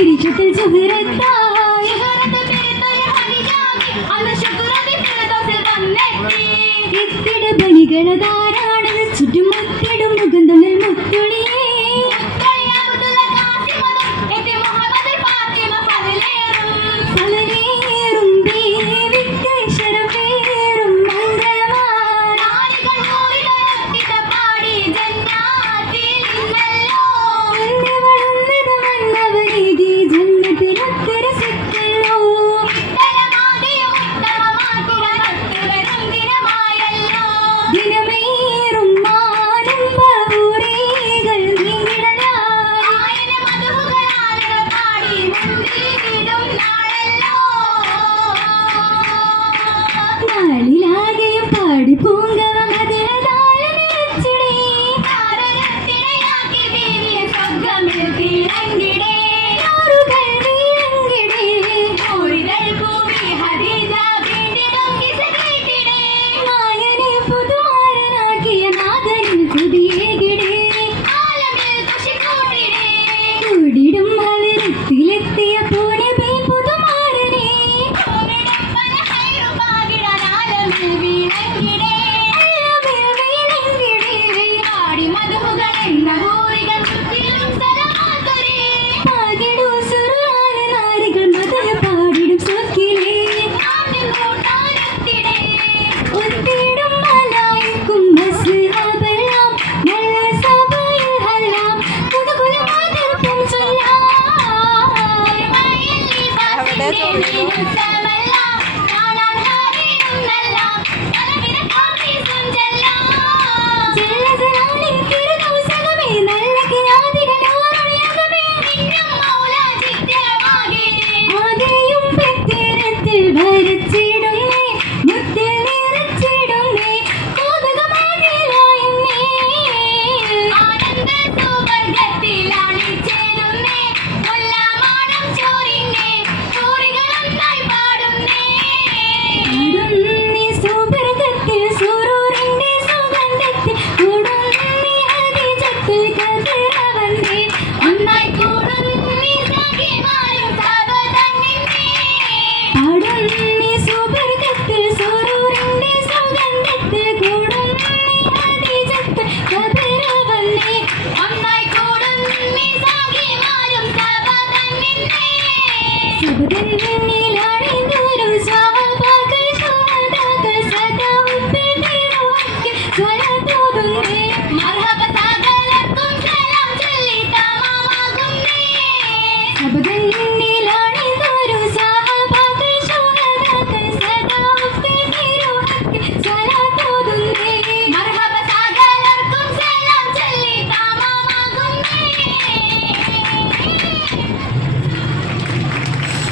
നീതിലും പിരിച്ചത്തിൽ സുഹൃത്തായ Oh, oh, oh, oh, oh, ಹಬ್ಬದ